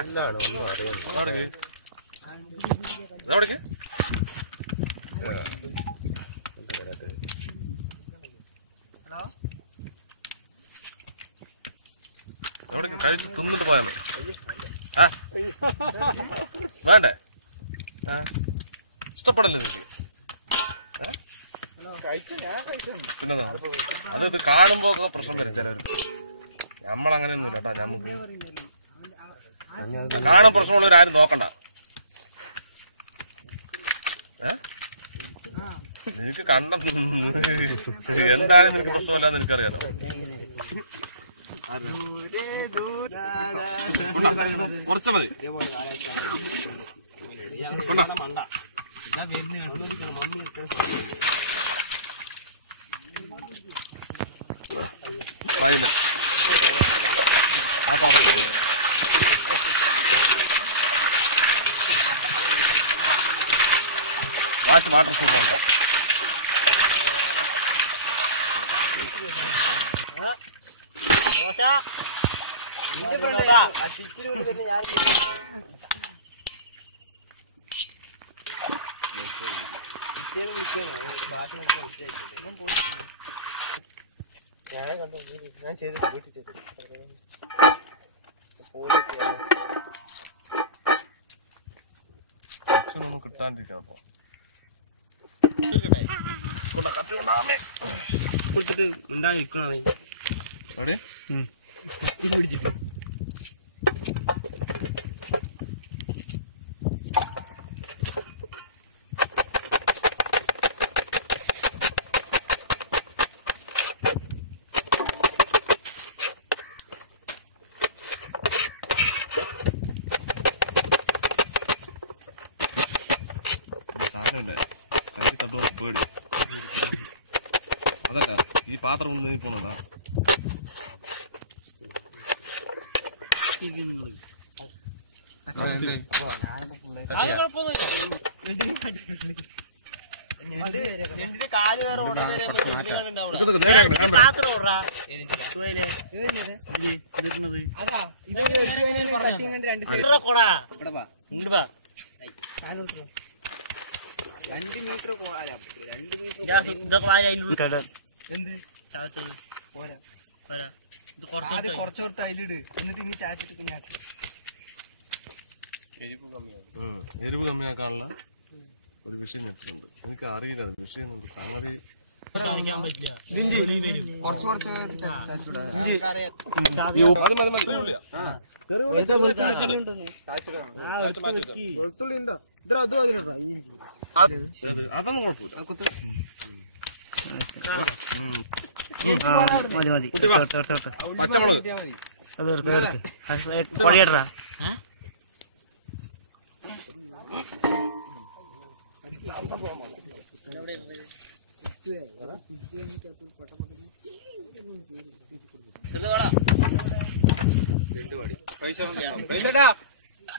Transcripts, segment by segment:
എന്താണ് ഒന്നും അറിയുന്നത്. വേണ്ടേ ഇഷ്ടപ്പെടല്ലേ അതൊക്കെ കാണുമ്പോ പ്രശ്നം വരും ചിലർ. നമ്മളങ്ങനെയൊന്നും കേട്ടോ, നമുക്ക് കാണും പ്രശ്നമുള്ളവർ ആരും നോക്കണ്ട. എനിക്ക് കണ്ട എന്തായാലും നിനക്ക് പ്രശ്നമില്ലാന്ന് എനിക്കറിയാലോ. കുറച്ച് മതി. ഞാൻ ചെയ്തിട്ട് വീട്ടിൽ ചെയ്തു കിട്ടാണ്ടിരിക്കണം. അതല്ല ഈ പാത്രം കൊണ്ട് നീ പോണതാ. കുറച്ചോർത്ത് അതിലിട്, എന്നിട്ട് ഇനി ചാച്ചിട്ട് എരിവ് കമ്മിയാക്കാനുള്ള ഒരു വിഷയം ഞെട്ടിലുണ്ട്. എനിക്ക് അറിയില്ല വിഷയം അതൊന്നും കുഴയടാ.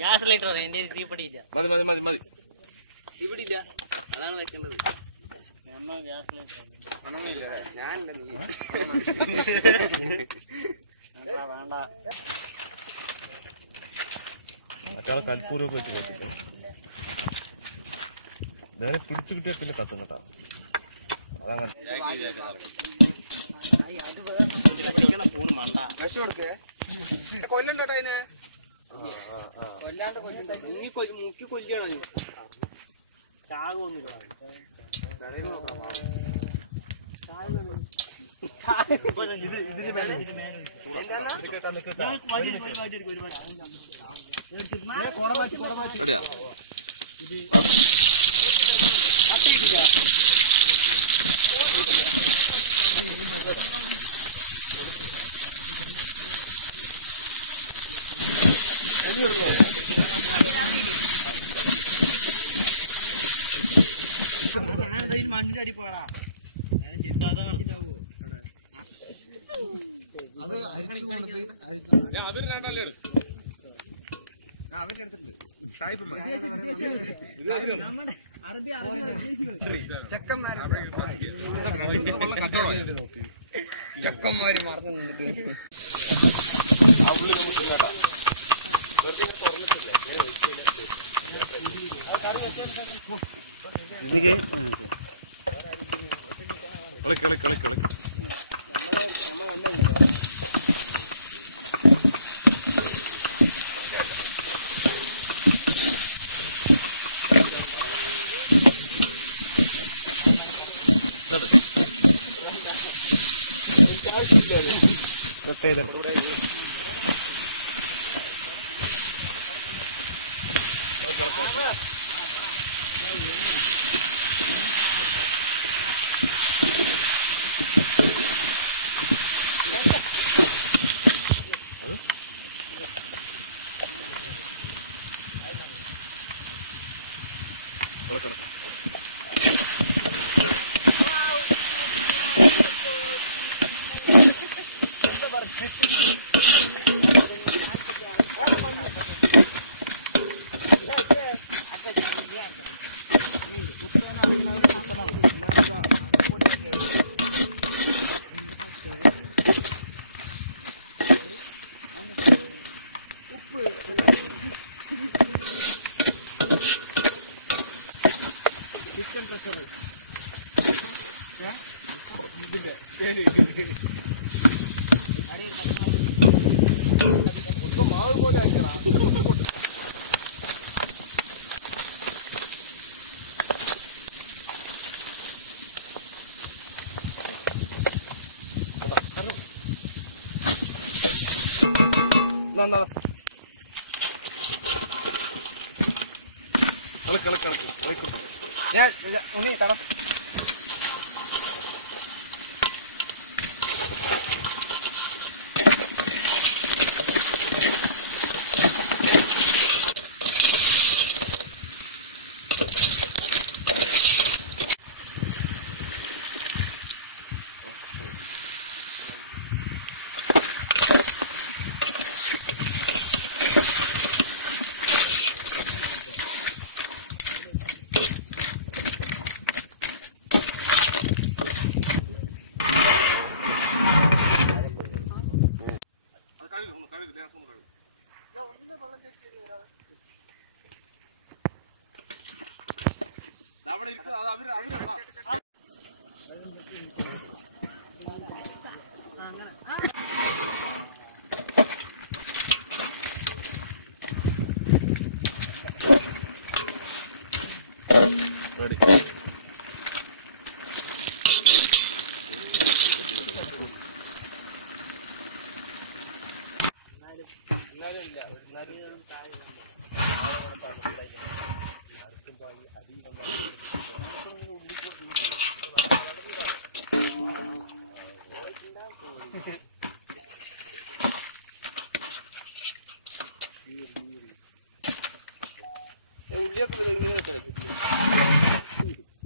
ഗ്യാസ് ലൈറ്റർ എന്റെ തീപിടിയില്ല. തീപിടിയില്ല, അതാണ് വെക്കേണ്ടത്. ഗ്യാസ് ലൈറ്റർ ഞാനല്ല, നീ വേണ്ട. മറ്റാളെ കൽപ്പൂരം വെച്ച് കൊടുത്തിട്ട് നേരെ പിടിച്ചു കിട്ടിയ പിന്നെ കത്തും കേട്ടോ. അതങ്ങനെ വിഷം കൊടുക്കേ കൊല്ലണ്ടോട്ടോ അതിനെ. കൊല്ലാണ്ട് മുക്കി കൊല്ലണോ നീ? ചാകൊന്നുമില്ല. ചക്കന്മാര് മറന്നു നിന്നിട്ട്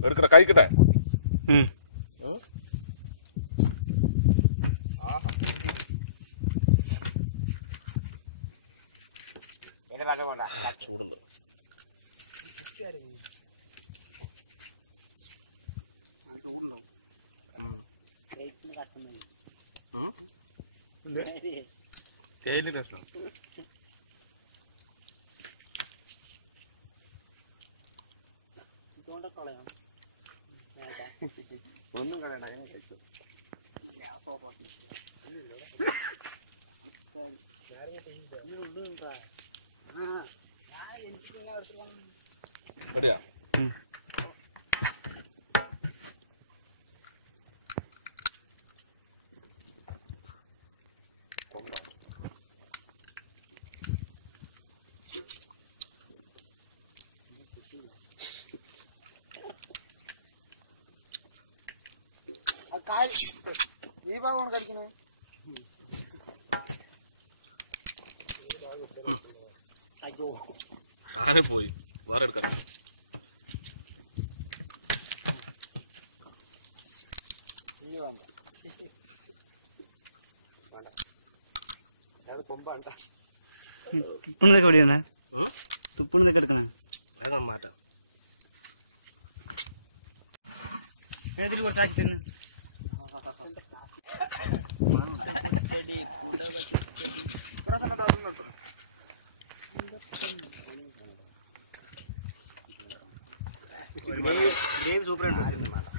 എടുക്കട്ടെ കഴിക്കട്ടെ ചൂടുണ്ട് തേയില രസം ഒന്നും കളയണ്ട അങ്ങനെ കഴിച്ചു എവിടെയാ ഈ ഭാഗമാണ് കഴിക്കണേ അയ്യോ സാധനം പോയി വേറെ എടുക്കാം വേണ്ട കൊമ്പാണ്ട തുപ്പുന്നതൊക്കെ എവിടെയാണ് തുപ്പുന്നതൊക്കെ എടുക്കണേ മാറ്റാം ഏതൊരു കുറച്ചാക്കി തന്നെ ഗ്രേവി സൂപ്പറായിട്ട്